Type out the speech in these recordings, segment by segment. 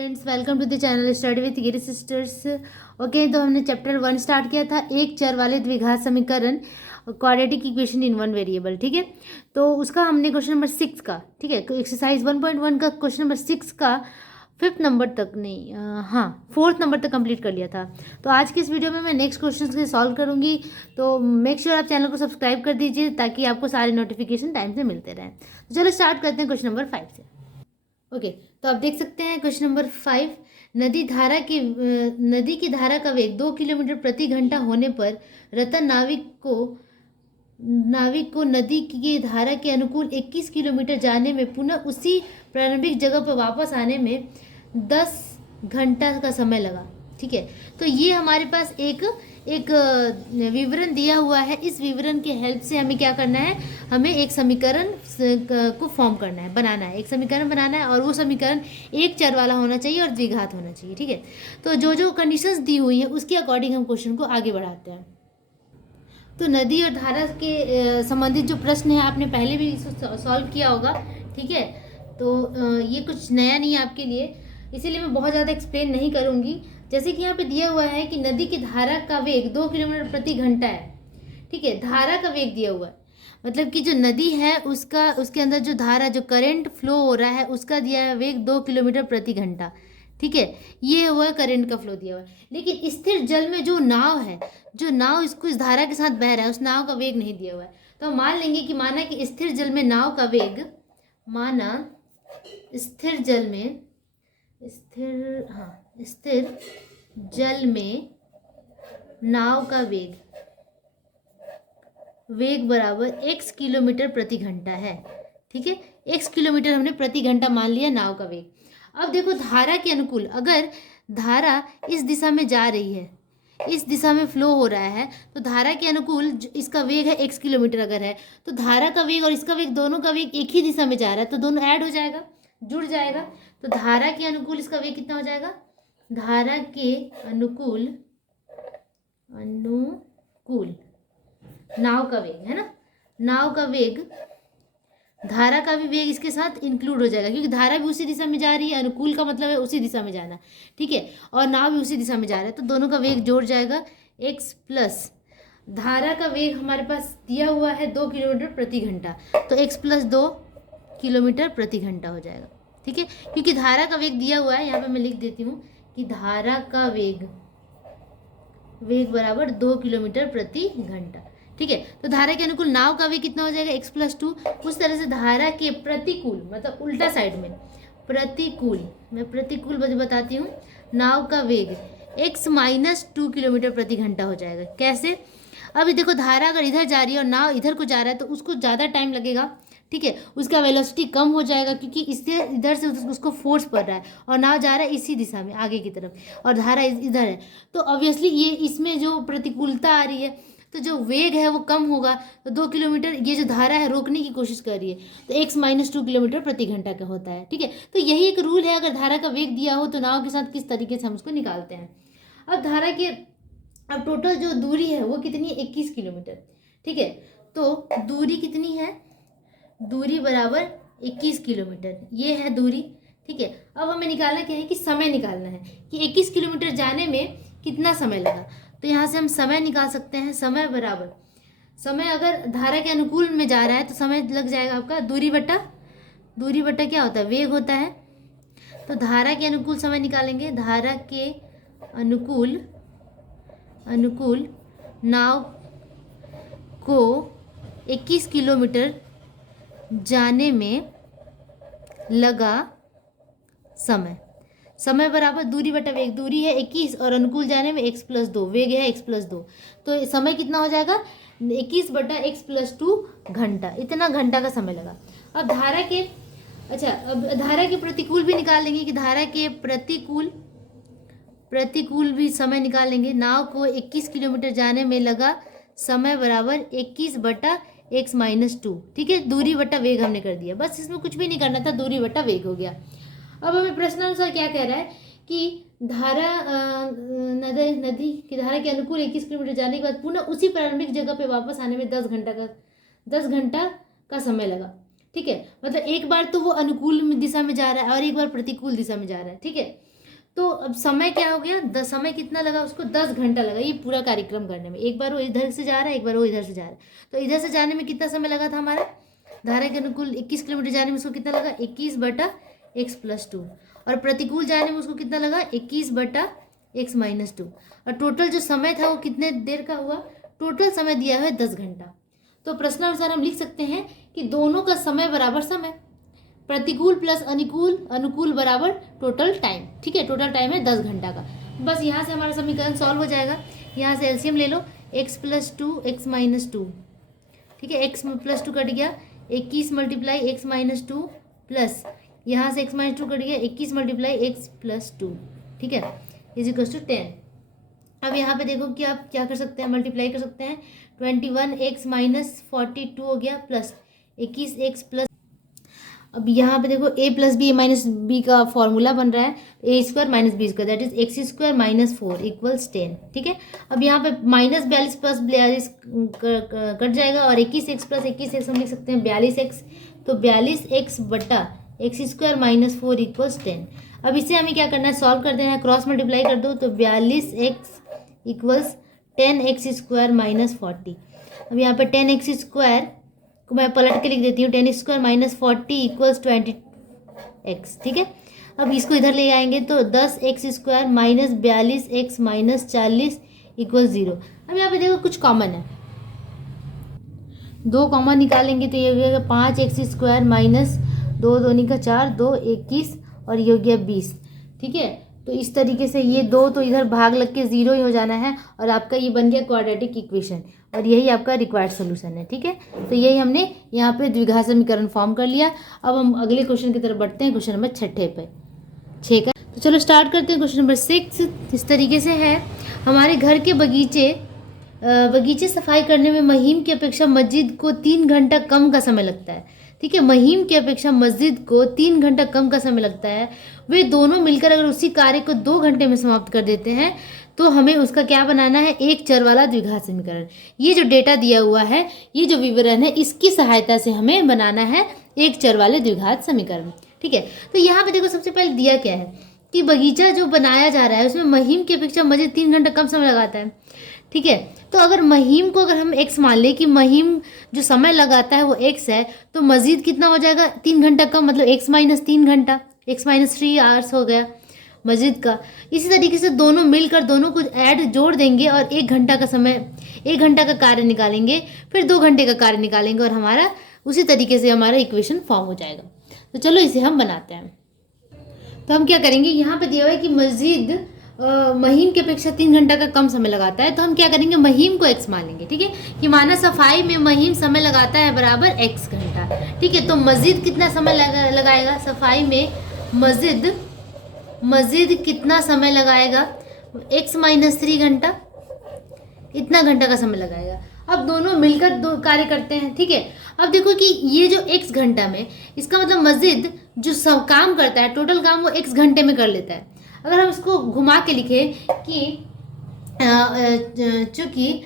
Students, welcome to the channel study with Giri sisters. Okay, तो हमने chapter 1 start किया था, एक चर वाले द्विघात समीकरण, quadratic equation in one variable. ठीक है, तो उसका हमने क्वेश्चन नंबर 6 का, ठीक है, एक्सरसाइज 1.1 का क्वेश्चन नंबर 6 का 5th नंबर तक नहीं, हाँ 4th नंबर तक कंप्लीट कर लिया था। तो आज की इस वीडियो में मैं नेक्स्ट क्वेश्चन से सॉल्व करूंगी, तो मेक श्योर आप चैनल को सब्सक्राइब कर दीजिए ताकि आपको सारे नोटिफिकेशन टाइम से मिलते रहें। तो चलो स्टार्ट करते हैं क्वेश्चन नंबर 5 से। ओके, तो आप देख सकते हैं क्वेश्चन नंबर 5। नदी की धारा का वेग 2 किलोमीटर प्रति घंटा होने पर रतन नाविक को नदी की धारा के अनुकूल 21 किलोमीटर जाने में पुनः उसी प्रारंभिक जगह पर वापस आने में 10 घंटा का समय लगा। ठीक है, तो ये हमारे पास एक विवरण दिया हुआ है। इस विवरण के हेल्प से हमें क्या करना है, हमें एक समीकरण को फॉर्म करना है, बनाना है, एक समीकरण बनाना है, और वो समीकरण एक चर वाला होना चाहिए और द्विघात होना चाहिए। ठीक है, तो जो जो कंडीशंस दी हुई हैं उसके अकॉर्डिंग हम क्वेश्चन को आगे बढ़ाते हैं। तो नदी और धारा के संबंधित जो प्रश्न है आपने पहले भी सॉल्व किया होगा। ठीक है, तो ये कुछ नया नहीं है आपके लिए, इसीलिए मैं बहुत ज़्यादा एक्सप्लेन नहीं करूँगी। जैसे कि यहाँ पे दिया हुआ है कि नदी की धारा का वेग 2 किलोमीटर प्रति घंटा है। ठीक है, धारा का वेग दिया हुआ है, मतलब कि जो नदी है उसके अंदर जो धारा, जो करंट फ्लो हो रहा है, उसका दिया है वेग 2 किलोमीटर प्रति घंटा। ठीक है, ये हुआ करंट का फ्लो दिया हुआ है। लेकिन स्थिर जल में जो नाव है, जो नाव इसको इस धारा के साथ बह रहा है, उस नाव का वेग नहीं दिया हुआ है। तो हम मान लेंगे कि माना कि स्थिर जल में नाव का वेग, माना स्थिर जल में स्थिर जल में नाव का वेग बराबर x किलोमीटर प्रति घंटा है। ठीक है, x किलोमीटर हमने प्रति घंटा मान लिया नाव का वेग। अब देखो धारा के अनुकूल, अगर धारा इस दिशा में जा रही है, इस दिशा में फ्लो हो रहा है, तो धारा के अनुकूल इसका वेग है x किलोमीटर अगर है, तो धारा का वेग और इसका वेग, दोनों का वेग एक ही दिशा में जा रहा है, तो दोनों ऐड हो जाएगा, जुड़ जाएगा। तो धारा के अनुकूल इसका वेग कितना हो जाएगा, धारा के अनुकूल नाव का वेग है ना, नाव का वेग, धारा का भी वेग इसके साथ इंक्लूड हो जाएगा, क्योंकि धारा भी उसी दिशा में जा रही है, अनुकूल का मतलब है उसी दिशा में जाना। ठीक है, और नाव भी उसी दिशा में जा रहा है, तो दोनों का वेग जोड़ जाएगा x प्लस धारा का वेग हमारे पास दिया हुआ है 2 किलोमीटर प्रति घंटा, तो x प्लस 2 किलोमीटर प्रति घंटा हो जाएगा। ठीक है, क्योंकि धारा का वेग दिया हुआ है, यहाँ पे मैं लिख देती हूँ कि धारा का वेग बराबर 2 किलोमीटर प्रति घंटा। ठीक है, तो धारा के अनुकूल नाव का वेग कितना हो जाएगा, x प्लस 2। उस तरह से धारा के प्रतिकूल, मतलब उल्टा साइड में मैं प्रतिकूल बताती हूँ, नाव का वेग x माइनस 2 किलोमीटर प्रति घंटा हो जाएगा। कैसे, अभी देखो धारा अगर इधर जा रही है और नाव इधर को जा रहा है, तो उसको ज़्यादा टाइम लगेगा। ठीक है, उसका वेलोसिटी कम हो जाएगा, क्योंकि इससे इधर से उसको फोर्स पड़ रहा है, और नाव जा रहा है इसी दिशा में आगे की तरफ, और धारा इधर है, तो ऑब्वियसली ये इसमें जो प्रतिकूलता आ रही है, तो जो वेग है वो कम होगा। तो 2 किलोमीटर ये जो धारा है रोकने की कोशिश कर रही है, तो x माइनस 2 किलोमीटर प्रति घंटा का होता है। ठीक है, तो यही एक रूल है, अगर धारा का वेग दिया हो तो नाव के साथ किस तरीके से हम उसको निकालते हैं। अब टोटल जो दूरी है वो कितनी है, 21 किलोमीटर। ठीक है, तो दूरी कितनी है, दूरी बराबर 21 किलोमीटर, ये है दूरी। ठीक है, अब हमें निकालना क्या है कि समय निकालना है कि 21 किलोमीटर जाने में कितना समय लगा। तो यहाँ से हम समय निकाल सकते हैं, समय बराबर, समय अगर धारा के अनुकूल में जा रहा है तो समय लग जाएगा आपका दूरी बटा क्या होता है, वेग होता है। तो धारा के अनुकूल समय निकालेंगे, धारा के अनुकूल नाव को 21 किलोमीटर जाने में लगा समय बराबर दूरी बटा वेग, दूरी है 21 और अनुकूल जाने में x प्लस 2, वेग है x प्लस 2, तो समय कितना हो जाएगा 21 बटा x प्लस 2 घंटा, इतना घंटा का समय लगा। अब धारा के प्रतिकूल भी निकाल लेंगे कि धारा के प्रतिकूल भी समय निकाल लेंगे। नाव को 21 किलोमीटर जाने में लगा समय बराबर 21 बटा x माइनस 2। ठीक है, दूरी बटा वेग हमने कर दिया, बस इसमें कुछ भी नहीं करना था, दूरी बटा वेग हो गया। अब हमें प्रश्नानुसार क्या कह रहा है कि नदी की धारा के अनुकूल 21 किलोमीटर जाने के बाद पुनः उसी प्रारंभिक जगह पे वापस आने में 10 घंटा का समय लगा। ठीक है, मतलब एक बार तो वो अनुकूल दिशा में जा रहा है और एक बार प्रतिकूल दिशा में जा रहा है। ठीक है, तो अब समय क्या हो गया, समय कितना लगा उसको, 10 घंटा लगा ये पूरा कार्यक्रम करने में। एक बार वो इधर से जा रहा है, एक बार वो इधर से जा रहा है, तो इधर से जाने में कितना समय लगा था हमारा, धारा के अनुकूल 21 किलोमीटर जाने में उसको कितना लगा, 21/x+2, और प्रतिकूल जाने में उसको कितना लगा, 21/x-2, और टोटल जो समय था वो कितने देर का हुआ, टोटल समय दिया है 10 घंटा। तो प्रश्नानुसार हम लिख सकते हैं कि दोनों का समय बराबर समय, प्रतिकूल प्लस अनुकूल, अनुकूल बराबर टोटल टाइम। ठीक है, टोटल टाइम है 10 घंटा का। बस यहाँ से हमारा समीकरण सॉल्व हो जाएगा। यहाँ से एलसीएम ले लो, x+2 x-2, ठीक है, x+2 कट गया, 21 × x-2 प्लस यहाँ से x-2 कट गया, 21 × x+2, ठीक है, = 10। अब यहाँ पे देखो कि आप क्या कर सकते हैं, मल्टीप्लाई कर सकते हैं, 21x-42 हो गया प्लस 21x प्लस, अब यहाँ पे देखो a + b -b का फॉर्मूला बन रहा है, a² - b² that is x² - 4 = 10। ठीक है, अब यहाँ पे -42 + 42 कट जाएगा, और 21x + 21x हम लिख सकते हैं 42x, तो 42x बटा x² - 4 = 10। अब इसे हमें क्या करना है, सॉल्व कर देना है, क्रॉस मल्टीप्लाई कर दो, तो 42x = 10x² - 40। अब यहाँ पे 10x² को मैं पलट के लिख देती हूँ, 10x² - 40 = 20x। ठीक है, अब इसको इधर ले आएंगे तो 10x² - 42x - 40 = 0। अब यहाँ पे देखो कुछ कॉमन है, 2 कॉमन निकालेंगे तो ये हो गया 5x² - 2 दूनी का 4, 2 21, और ये हो गया 20। ठीक है, तो इस तरीके से ये 2 तो इधर भाग लग के 0 ही हो जाना है, और आपका ये बन गया क्वाड्रेटिक इक्वेशन, और यही आपका रिक्वायर्ड सोल्यूशन है। ठीक है, तो यही हमने यहाँ पे द्विघात समीकरण फॉर्म कर लिया। अब हम अगले क्वेश्चन की तरफ बढ़ते हैं, क्वेश्चन नंबर 6 का। तो चलो स्टार्ट करते हैं। क्वेश्चन नंबर 6 इस तरीके से है, हमारे घर के बगीचे सफाई करने में मुहिम की अपेक्षा मस्जिद को 3 घंटा कम का समय लगता है। ठीक है, मुहिम की अपेक्षा मस्जिद को 3 घंटा कम का समय लगता है। वे दोनों मिलकर अगर उसी कार्य को 2 घंटे में समाप्त कर देते हैं तो हमें उसका क्या बनाना है, एक चर वाला द्विघात समीकरण। ये जो डेटा दिया हुआ है, ये जो विवरण है, इसकी सहायता से हमें बनाना है एक चर वाले द्विघात समीकरण। ठीक है, तो यहाँ पे देखो सबसे पहले दिया क्या है कि बगीचा जो बनाया जा रहा है उसमें मुहिम की अपेक्षा मस्जिद 3 घंटा कम समय लगाता है। ठीक है, तो अगर मुहिम को अगर हम x मान लें कि मुहिम जो समय लगाता है वो x है, तो मस्जिद कितना हो जाएगा, 3 घंटा कम, मतलब x - 3 घंटा, x - 3 आवर्स हो गया मस्जिद का। इसी तरीके से दोनों मिलकर दोनों को जोड़ देंगे और 1 घंटा का समय, 1 घंटा का कार्य निकालेंगे, फिर 2 घंटे का कार्य निकालेंगे, और हमारा उसी तरीके से हमारा इक्वेशन फॉर्म हो जाएगा। तो चलो इसे हम बनाते हैं। तो हम क्या करेंगे, यहाँ पे दिया हुआ है कि मस्जिद मुहिम की अपेक्षा 3 घंटा का कम समय लगाता है, तो हम क्या करेंगे, मुहिम को x मान लेंगे। ठीक है, कि माना सफाई में मुहिम समय लगाता है बराबर x घंटा। ठीक है, तो मस्जिद कितना समय लगाएगा सफाई में, मस्जिद कितना समय लगाएगा, x - 3 घंटा, इतना घंटा का समय लगाएगा। अब दोनों मिलकर दो कार्य करते हैं। ठीक है, अब देखो कि ये जो x घंटा में, इसका मतलब मस्जिद जो सब काम करता है, टोटल काम वो x घंटे में कर लेता है। अगर हम इसको घुमा के लिखें कि चूँकि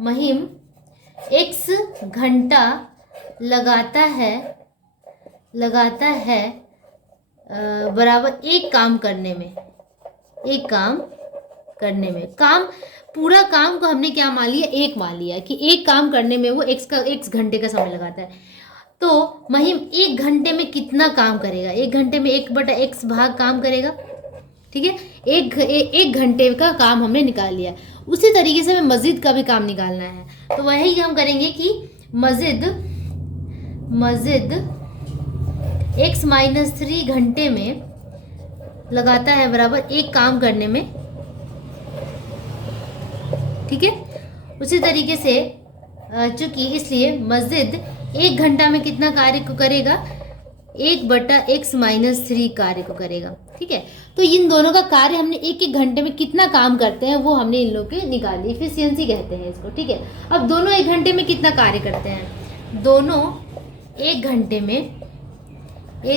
मुहिम x घंटा लगाता है बराबर एक काम करने में, पूरा काम को हमने क्या मान लिया, एक मान लिया कि एक काम करने में वो x घंटे का समय लगाता है। तो मुहिम 1 घंटे में कितना काम करेगा, 1 घंटे में 1/x भाग काम करेगा। ठीक है, एक घंटे का काम हमने निकाल लिया। उसी तरीके से हमें मस्जिद का भी काम निकालना है, तो वही हम करेंगे कि मस्जिद x - 3 घंटे में लगाता है बराबर एक काम करने में। ठीक है, उसी तरीके से चूंकि इसलिए मस्जिद 1 घंटा में कितना कार्य को करेगा, 1/x - 3 कार्य को करेगा। ठीक है, तो इन दोनों का कार्य हमने 1 घंटे में कितना काम करते हैं वो हमने इन लोगों के निकाल ली, इफिशियंसी कहते हैं इसको। ठीक है, अब दोनों 1 घंटे में कितना कार्य करते हैं, दोनों 1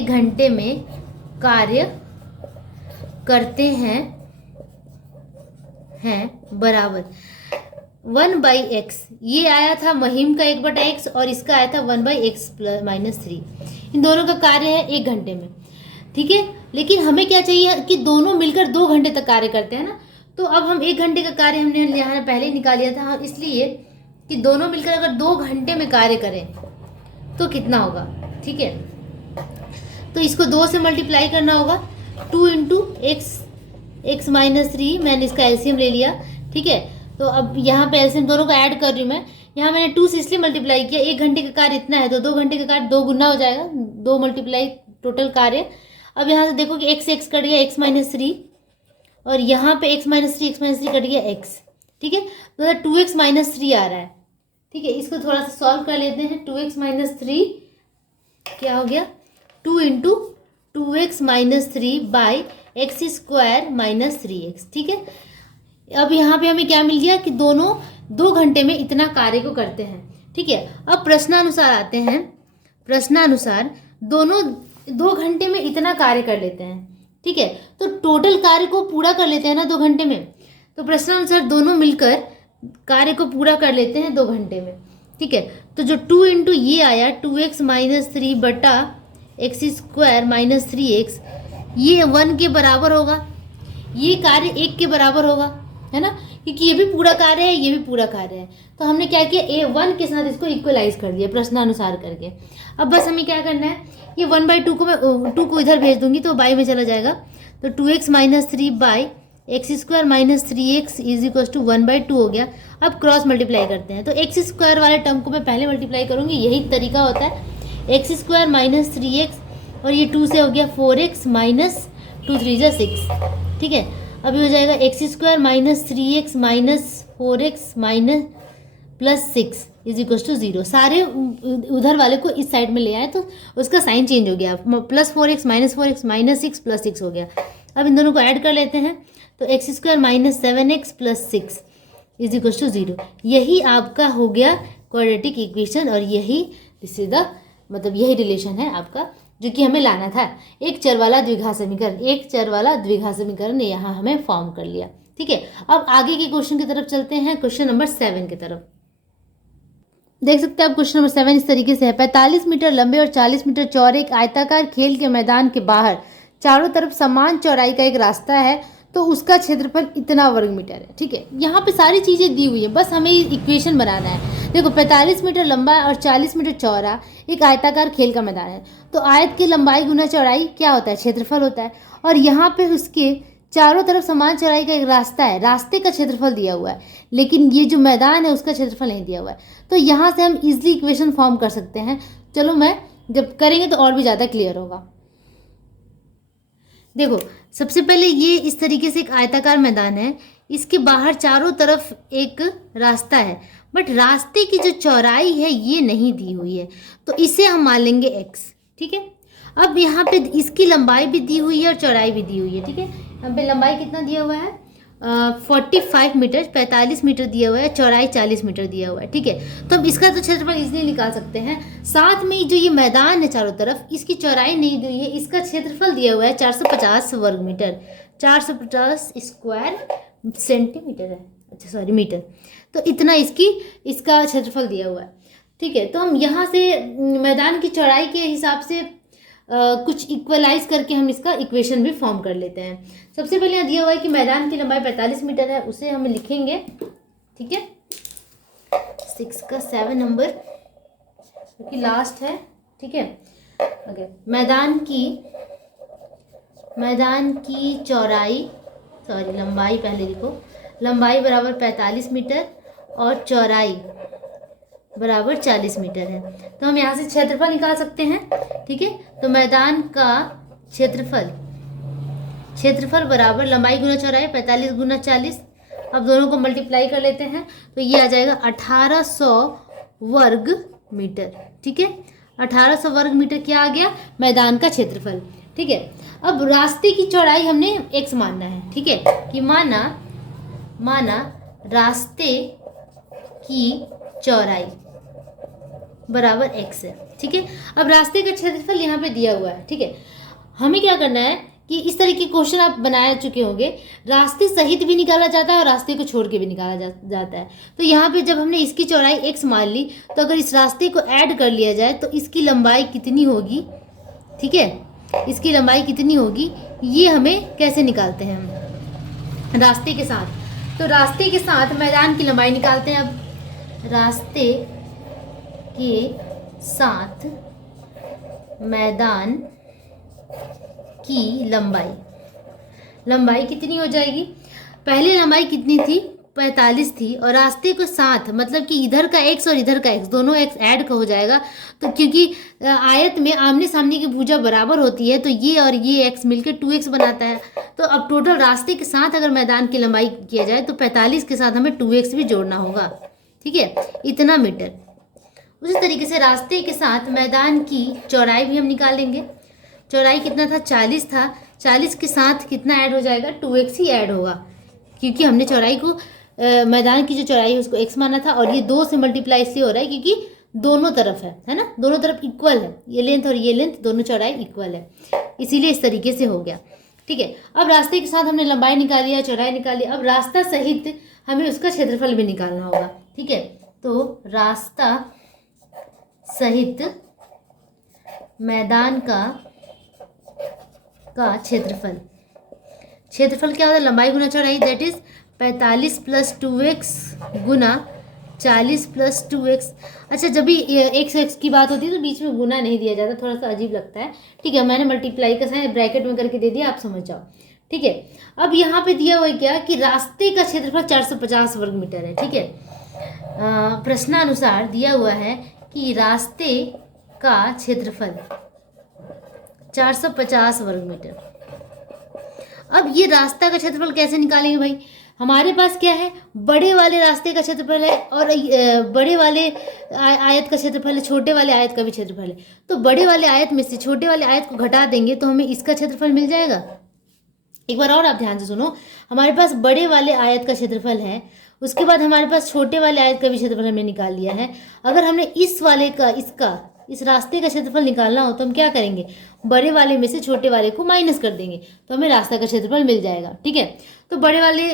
घंटे में कार्य करते हैं बराबर 1/x, ये आया था मुहिम का 1/x और इसका आया था 1/x - 3। इन दोनों का कार्य है 1 घंटे में। ठीक है। लेकिन हमें क्या चाहिए कि दोनों मिलकर 2 घंटे तक कार्य करते हैं ना, तो अब हम 1 घंटे का कार्य हमने यहाँ पहले ही निकाल लिया था, इसलिए कि दोनों मिलकर अगर 2 घंटे में कार्य करें तो कितना होगा, ठीक है। तो इसको 2 से मल्टीप्लाई करना होगा, 2 इंटू एक्स माइनस 3, मैंने इसका एलसीएम ले लिया, ठीक है। तो अब यहाँ पे एलसीएम दोनों को ऐड कर रही हूँ मैं, यहाँ मैंने 2 से इसलिए मल्टीप्लाई किया, 1 घंटे का कार्य इतना है तो 2 घंटे का कार्य 2 गुना हो जाएगा, 2 मल्टीप्लाई टोटल कार्य। अब यहाँ से देखो कि एक्स कट गया, एक्स माइनस 3, और यहाँ पे एक्स माइनस थ्री कट गया एक्स, ठीक है। तो 2x माइनस 3 आ रहा है, ठीक है। इसको थोड़ा सा सॉल्व कर लेते हैं। 2x माइनस 3 क्या हो गया, 2 into 2x minus 3 by x square minus 3x, ठीक है। अब यहाँ पे हमें क्या मिल गया कि दोनों 2 घंटे में इतना कार्य को करते हैं, ठीक है। अब प्रश्नानुसार आते हैं, प्रश्नानुसार दोनों 2 घंटे में इतना कार्य कर लेते हैं, ठीक है। तो टोटल कार्य को पूरा कर लेते हैं ना 2 घंटे में, तो प्रश्नानुसार दोनों मिलकर कार्य को पूरा कर लेते हैं 2 घंटे में, ठीक है। तो जो 2 इंटू ये आया 2x माइनस 3 बटा एक्स स्क्वायर माइनस 3x, ये 1 के बराबर होगा, ये कार्य 1 के बराबर होगा, है ना, क्योंकि ये भी पूरा कार्य है, ये भी पूरा कार्य है। तो हमने क्या किया, A1 के साथ इसको इक्वलाइज कर दिया प्रश्नानुसार करके। अब बस हमें क्या करना है, ये 1/2 को मैं 2 को इधर भेज दूंगी तो बाई में चला जाएगा, तो 2x minus 3 by x square minus 3x is equal to 1/2 हो गया। अब क्रॉस मल्टीप्लाई करते हैं, तो एक्स स्क्वायर वाले टर्म को मैं पहले मल्टीप्लाई करूँगी, यही तरीका होता है। एक्स स्क्वायर माइनस 3x और ये 2 से हो गया 4x माइनस 2 3 जा 6, ठीक है। अभी हो जाएगा x square minus 3x minus 4x minus plus 6 is equal to 0। सारे उधर वाले को इस साइड में ले आए तो उसका साइन चेंज हो गया, प्लस 4x माइनस 6 प्लस 6 हो गया। अब इन दोनों को ऐड कर लेते हैं, तो x square minus 7x plus 6 is equal to 0। यही आपका हो गया क्वाड्रेटिक इक्वेशन, और यही दिस इज द मतलब यही रिलेशन है आपका जो कि हमें लाना था। एक चर वाला द्विघात समीकरण ने यहाँ हमें फॉर्म कर लिया, ठीक है। अब आगे के क्वेश्चन की तरफ चलते हैं, क्वेश्चन नंबर 7 की तरफ। देख सकते हैं आप क्वेश्चन नंबर 7 इस तरीके से है, 45 मीटर लंबे और 40 मीटर चौड़े एक आयताकार खेल के मैदान के बाहर चारों तरफ समान चौड़ाई का एक रास्ता है, तो उसका क्षेत्रफल इतना वर्ग मीटर है, ठीक है। यहाँ पे सारी चीज़ें दी हुई है, बस हमें इक्वेशन बनाना है। देखो 45 मीटर लंबा और 40 मीटर चौड़ा एक आयताकार खेल का मैदान है, तो आयत की लंबाई गुना चौड़ाई क्या होता है, क्षेत्रफल होता है। और यहाँ पे उसके चारों तरफ समान चौड़ाई का एक रास्ता है, रास्ते का क्षेत्रफल दिया हुआ है, लेकिन ये जो मैदान है उसका क्षेत्रफल नहीं दिया हुआ है। तो यहाँ से हम इजीली इक्वेशन फॉर्म कर सकते हैं। चलो मैं जब करेंगे तो और भी ज़्यादा क्लियर होगा। देखो सबसे पहले ये इस तरीके से एक आयताकार मैदान है, इसके बाहर चारों तरफ एक रास्ता है, बट रास्ते की जो चौड़ाई है ये नहीं दी हुई है, तो इसे हम मान लेंगे x, ठीक है। अब यहाँ पे इसकी लंबाई भी दी हुई है और चौड़ाई भी दी हुई है, ठीक है। यहाँ पे लंबाई कितना दिया हुआ है 45 मीटर, 45 मीटर दिया हुआ है, चौड़ाई 40 मीटर दिया हुआ है, ठीक है। तो अब इसका तो क्षेत्रफल इसलिए निकाल सकते हैं। साथ में जो ये मैदान है चारों तरफ, इसकी चौड़ाई नहीं दी हुई है, इसका क्षेत्रफल दिया हुआ है 450 वर्ग मीटर, 450 स्क्वायर सेंटीमीटर है, अच्छा सॉरी मीटर, तो इतना इसका क्षेत्रफल दिया हुआ है, ठीक है। तो हम यहाँ से मैदान की चौड़ाई के हिसाब से कुछ इक्वलाइज करके हम इसका इक्वेशन भी फॉर्म कर लेते हैं। सबसे पहले यहाँ दिया हुआ है कि मैदान की लंबाई 45 मीटर है, उसे हम लिखेंगे, ठीक है। 6 का 7 नंबर क्योंकि लास्ट है, ठीक है। ओके, मैदान की चौड़ाई सॉरी लंबाई पहले लिखो, लंबाई बराबर 45 मीटर और चौड़ाई बराबर 40 मीटर है। तो हम यहाँ से क्षेत्रफल निकाल सकते हैं, ठीक है। तो मैदान का क्षेत्रफल बराबर लंबाई गुना चौड़ाई 45 गुना 40। अब दोनों को मल्टीप्लाई कर लेते हैं तो ये आ जाएगा 1800 वर्ग मीटर, ठीक है। 1800 वर्ग मीटर क्या आ गया, मैदान का क्षेत्रफल, ठीक है। अब रास्ते की चौड़ाई हमने x मानना है, ठीक है, कि माना रास्ते की चौड़ाई बराबर x है, ठीक है। अब रास्ते का क्षेत्रफल यहाँ पे दिया हुआ है, ठीक है। हमें क्या करना है कि इस तरह के क्वेश्चन आप बना चुके होंगे, रास्ते सहित भी निकाला जाता है और रास्ते को छोड़ के भी निकाला जाता है। तो यहाँ पे जब हमने इसकी चौड़ाई x मान ली, तो अगर इस रास्ते को ऐड कर लिया जाए तो इसकी लंबाई कितनी होगी, ठीक है। इसकी लंबाई कितनी होगी, ये हमें कैसे निकालते हैं हम, रास्ते के साथ। तो रास्ते के साथ मैदान की लंबाई निकालते हैं। अब रास्ते के साथ मैदान की लंबाई कितनी हो जाएगी, पहले लंबाई कितनी थी, 45 थी, और रास्ते को साथ मतलब कि इधर का x और इधर का x दोनों x ऐड का हो जाएगा। तो क्योंकि आयत में आमने सामने की भुजा बराबर होती है तो ये और ये x मिलकर 2x बनाता है। तो अब टोटल रास्ते के साथ अगर मैदान की लंबाई किया जाए तो 45 के साथ हमें 2x भी जोड़ना होगा, ठीक है, इतना मीटर। उसी तरीके से रास्ते के साथ मैदान की चौड़ाई भी हम निकालेंगे। चौड़ाई कितना था, 40 था, 40 के साथ कितना ऐड हो जाएगा, 2x ही ऐड होगा, क्योंकि हमने चौड़ाई को मैदान की जो चौड़ाई है उसको x माना था, और ये 2 से मल्टीप्लाई इसलिए हो रहा है क्योंकि दोनों तरफ है ना, दोनों तरफ इक्वल है, ये लेंथ और ये लेंथ दोनों चौड़ाई इक्वल है, इसीलिए इस तरीके से हो गया, ठीक है। अब रास्ते के साथ हमने लंबाई निकाली है, चौड़ाई निकाली, अब रास्ता सहित हमें उसका क्षेत्रफल भी निकालना होगा, ठीक है। तो रास्ता सहित मैदान का क्षेत्रफल क्या होता है, लंबाई गुना चौड़ाई, that is 45 + 2x Guna 40 + 2x। अच्छा, जब भी x की बात होती है तो बीच में गुना नहीं दिया जाता, थोड़ा सा अजीब लगता है, ठीक है। मैंने मल्टीप्लाई का साइन ब्रैकेट में करके दे दिया, आप समझ जाओ, ठीक है। अब यहाँ पे दिया हुआ है क्या कि रास्ते का क्षेत्रफल 450 वर्ग मीटर है, ठीक है। प्रश्नानुसार दिया हुआ है कि रास्ते का क्षेत्रफल 450 वर्ग मीटर। अब ये रास्ता का क्षेत्रफल कैसे निकालेंगे भाई, हमारे पास क्या है, बड़े वाले रास्ते का क्षेत्रफल है और बड़े वाले आयत का क्षेत्रफल है, छोटे वाले आयत का भी क्षेत्रफल है। तो बड़े वाले आयत में से छोटे वाले आयत को घटा देंगे तो हमें इसका क्षेत्रफल मिल जाएगा। एक बार और आप ध्यान से सुनो, हमारे पास बड़े वाले आयत का क्षेत्रफल है, उसके बाद हमारे पास छोटे वाले आयत का भी क्षेत्रफल हमने निकाल लिया है। अगर हमने इस वाले का इस रास्ते का क्षेत्रफल निकालना हो तो हम क्या करेंगे, बड़े वाले में से छोटे वाले को माइनस कर देंगे तो हमें रास्ता का क्षेत्रफल मिल जाएगा, ठीक है। तो बड़े वाले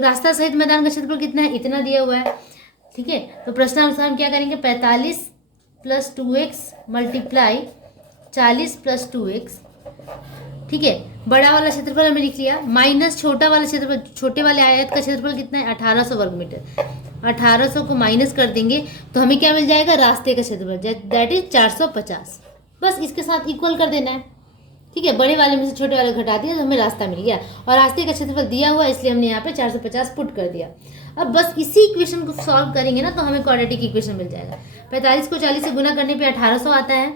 रास्ता सहित मैदान का क्षेत्रफल कितना है, इतना दिया हुआ है, ठीक है। तो प्रश्नानुसार हम क्या करेंगे, 45 + 2x मल्टीप्लाई 40 + 2x, ठीक है। बड़ा वाला क्षेत्रफल हमने लिख लिया, माइनस छोटा वाला क्षेत्रफल, छोटे वाले आयत का क्षेत्रफल कितना है, 1800 वर्ग मीटर। 1800 को माइनस कर देंगे तो हमें क्या मिल जाएगा, रास्ते का क्षेत्रफल, दैट इज 450। बस इसके साथ इक्वल कर देना है, ठीक है। बड़े वाले में से छोटे वाले घटा दिया तो हमें रास्ता मिल गया, और रास्ते का क्षेत्रफल दिया हुआ इसलिए हमने यहाँ पे 450 पुट कर दिया। अब बस इसी इक्वेशन को सॉल्व करेंगे ना तो हमें क्वाड्रेटिक इक्वेशन मिल जाएगा। 45 को 40 से गुना करने पर 1800 आता है,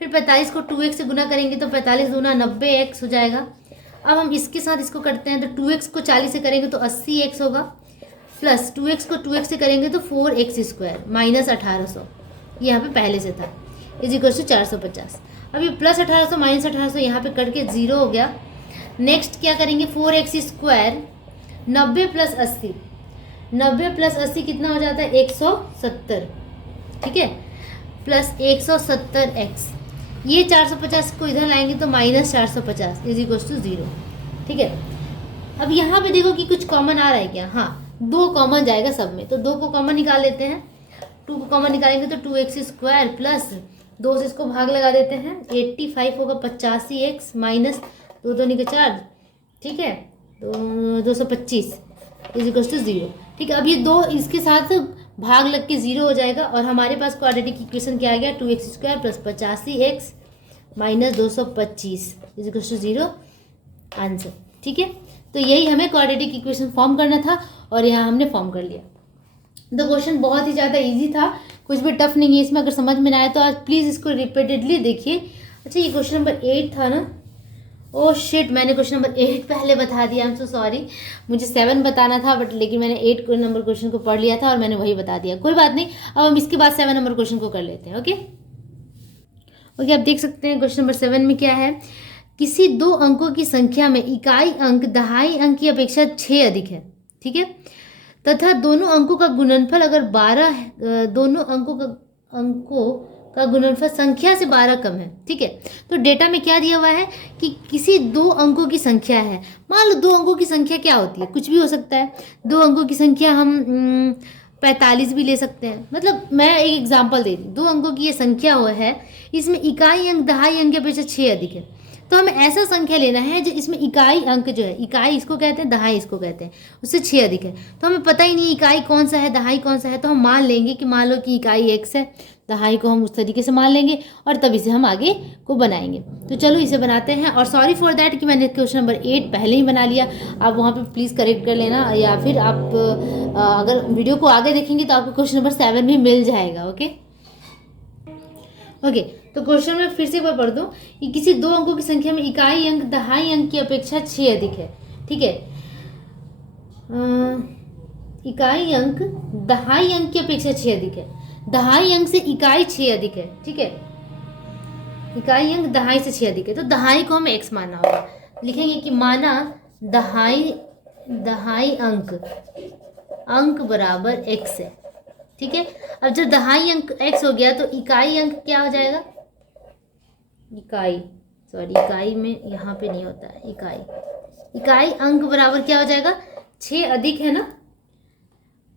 फिर 45 को 2x से गुना करेंगे तो 45 दूना 90x हो जाएगा। अब हम इसके साथ इसको करते हैं तो 2x को 40 से करेंगे तो 80x होगा, प्लस 2x को 2x से करेंगे तो 4x² माइनस 1800, ये यहाँ पे पहले से था, इज इक्वल टू 450। अब ये प्लस 1800 माइनस 1800 यहाँ पे कट के 0 हो गया। नेक्स्ट क्या करेंगे, 4x², 90 + 80, 90 + 80 कितना हो जाता है, 170, ठीक है, प्लस 170x। ये 450 को इधर लाएंगे तो माइनस 450 इज इक्वल टू 0, ठीक है। अब यहाँ पे देखो कि कुछ कॉमन आ रहा है क्या, हाँ 2 कॉमन जाएगा सब में, तो 2 को कॉमन निकाल लेते हैं। 2 को कॉमन निकालेंगे तो 2x² प्लस 2 से इसको भाग लगा देते हैं, 85 होगा 85x माइनस 2 2 निकल 4, ठीक है, 225 इज इक्वल टू 0, ठीक है। अब ये 2 इसके साथ भाग लग के 0 हो जाएगा और हमारे पास क्वाड्रेटिक इक्वेशन क्या आ गया, 2x² plus 85x minus 225 is equal to 0 answer, ठीक है। तो यही हमें क्वाड्रेटिक इक्वेशन फॉर्म करना था और यहाँ हमने फॉर्म कर लिया। तो क्वेश्चन बहुत ही ज़्यादा इजी था, कुछ भी टफ नहीं है इसमें। अगर समझ में ना आए तो आज प्लीज़ इसको रिपीटेडली देखिए। अच्छा, ये क्वेश्चन नंबर 8 था ना, ओह शिट, मैंने क्वेश्चन नंबर 8 पहले बता दिया, आई एम सो सॉरी। मुझे 7 बताना था बट लेकिन मैंने 8 नंबर क्वेश्चन को पढ़ लिया था और मैंने वही बता दिया, कोई बात नहीं। अब हम इसके बाद 7 नंबर क्वेश्चन को कर लेते हैं। ओके, आप देख सकते हैं क्वेश्चन नंबर 7 में क्या है, किसी 2 अंकों की संख्या में इकाई अंक दहाई अंक की अपेक्षा 6 अधिक है, ठीक है, तथा दोनों अंकों का गुणनफल अगर 12 है, दोनों अंकों का गुणनफल संख्या से 12 कम है, ठीक है। तो डेटा में क्या दिया हुआ है कि किसी 2 अंकों की संख्या है। मान लो 2 अंकों की संख्या क्या होती है, कुछ भी हो सकता है। 2 अंकों की संख्या हम 45 भी ले सकते हैं, मतलब मैं एक एग्जांपल दे रही हूँ। 2 अंकों की ये संख्या है, इसमें इकाई अंक दहाई अंक की अपेक्षा 6 अधिक है। तो हमें ऐसा संख्या लेना है जो इसमें इकाई अंक जो है, इकाई इसको कहते हैं, दहाई इसको कहते हैं, उससे 6 अधिक है। तो हमें पता ही नहीं इकाई कौन सा है, दहाई कौन सा है, तो हम मान लेंगे कि मान लो कि इकाई x है, दहाई को हम उस तरीके से मान लेंगे और तब इसे हम आगे को बनाएंगे। तो चलो इसे बनाते हैं। और सॉरी फॉर दैट कि मैंने क्वेश्चन नंबर 8 पहले ही बना लिया, आप वहाँ पे प्लीज़ करेक्ट कर लेना, या फिर आप अगर वीडियो को आगे देखेंगे तो आपको क्वेश्चन नंबर 7 भी मिल जाएगा। ओके, तो क्वेश्चन में फिर से एक बार पढ़ दूँ कि किसी दो अंकों की संख्या में इकाई अंक दहाई अंक की अपेक्षा 6 अधिक है। ठीक है, इकाई अंक दहाई अंक की अपेक्षा 6 अधिक है, दहाई अंक से इकाई 6 अधिक है। ठीक है, इकाई अंक दहाई से 6 अधिक है, तो दहाई को हमें x मानना होगा। लिखेंगे कि माना दहाई अंक बराबर x है। ठीक है, अब जब दहाई अंक x हो गया तो इकाई अंक क्या हो जाएगा, इकाई में यहाँ पे नहीं होता है, इकाई अंक बराबर क्या हो जाएगा, 6 अधिक है ना,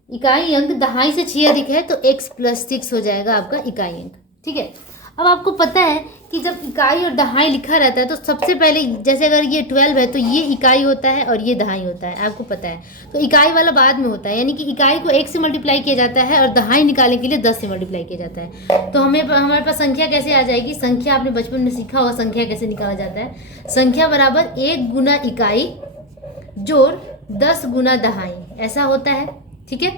इकाई अंक दहाई से 6 अधिक है तो x + 6 हो जाएगा आपका इकाई अंक। ठीक है, अब आपको पता है कि जब इकाई और दहाई लिखा रहता है तो सबसे पहले जैसे अगर ये 12 है तो ये इकाई होता है और ये दहाई होता है, आपको पता है। तो इकाई वाला बाद में होता है, यानी कि इकाई को 1 से मल्टीप्लाई किया जाता है और दहाई निकालने के लिए 10 से मल्टीप्लाई किया जाता है। तो हमारे पास संख्या कैसे आ जाएगी, संख्या आपने बचपन में सीखा होगा संख्या कैसे निकाला जाता है। संख्या बराबर 1 गुना इकाई जोड़ 10 गुना दहाई, ऐसा होता है। ठीक है,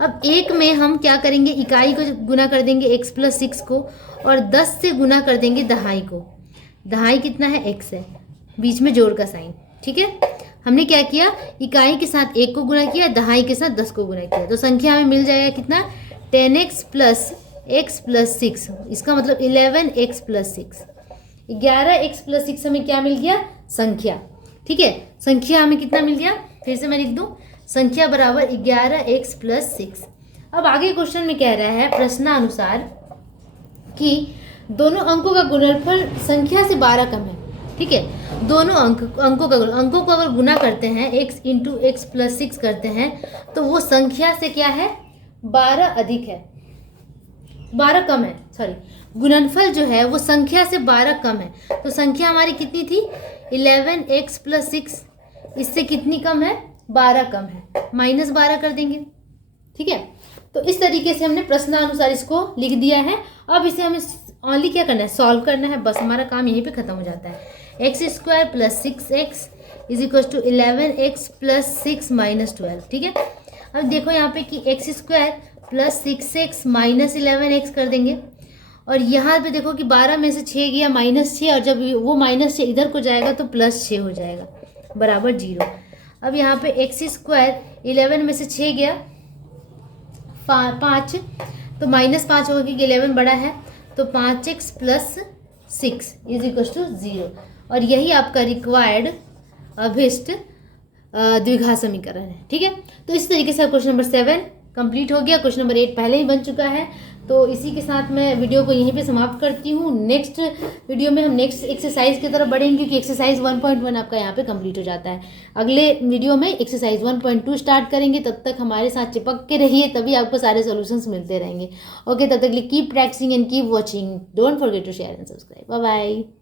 अब 1 में हम क्या करेंगे, इकाई को गुना कर देंगे x + 6 को और 10 से गुना कर देंगे दहाई को। दहाई कितना है, x है, बीच में जोड़ का साइन। ठीक है, हमने क्या किया, इकाई के साथ 1 को गुना किया, दहाई के साथ 10 को गुना किया, तो संख्या हमें मिल जाएगा कितना, 10x + x + 6, इसका मतलब 11x + 6, 11x + 6 हमें क्या मिल गया, संख्या। ठीक है, संख्या हमें कितना मिल गया, फिर से मैं लिख दूं, संख्या बराबर 11x + 6। अब आगे क्वेश्चन में कह रहा है प्रश्नानुसार कि दोनों अंकों का गुणनफल संख्या से 12 कम है। ठीक है, दोनों अंकों को अगर गुना करते हैं, x × x + 6 करते हैं तो वो संख्या से क्या है, 12 अधिक है, 12 कम है, सॉरी, गुणनफल जो है वो संख्या से 12 कम है। तो संख्या हमारी कितनी थी, 11x + 6, इससे कितनी कम है, 12 कम है, -12 कर देंगे। ठीक है, तो इस तरीके से हमने प्रश्नानुसार इसको लिख दिया है। अब इसे हमें ओनली क्या करना है, सॉल्व करना है, बस हमारा काम यहीं पे खत्म हो जाता है। x² + 6x = 11x + 6 - 12। ठीक है, अब देखो यहाँ पे कि x² + 6x - 11x कर देंगे और यहाँ पे देखो कि 12 में से 6 गया -6 और जब वो -6 इधर को जाएगा तो +6 हो जाएगा बराबर 0। अब यहाँ पे x² 11 में से 6 गया 5, तो -5 होगा क्योंकि 11 बड़ा है, तो 5x + 6 = 0। और यही आपका रिक्वायर्ड अभिष्ट द्विघात समीकरण है। ठीक है, तो इस तरीके से क्वेश्चन नंबर 7 कंप्लीट हो गया। क्वेश्चन नंबर 8 पहले ही बन चुका है। तो इसी के साथ मैं वीडियो को यहीं पे समाप्त करती हूँ। नेक्स्ट वीडियो में हम नेक्स्ट एक्सरसाइज की तरफ बढ़ेंगे क्योंकि एक्सरसाइज 1.1 आपका यहाँ पे कंप्लीट हो जाता है। अगले वीडियो में एक्सरसाइज 1.2 स्टार्ट करेंगे। तब तक हमारे साथ चिपक के रहिए, तभी आपको सारे सॉल्यूशंस मिलते रहेंगे। ओके, तब तक keep practicing and keep watching. Don't forget to share and subscribe. Bye bye.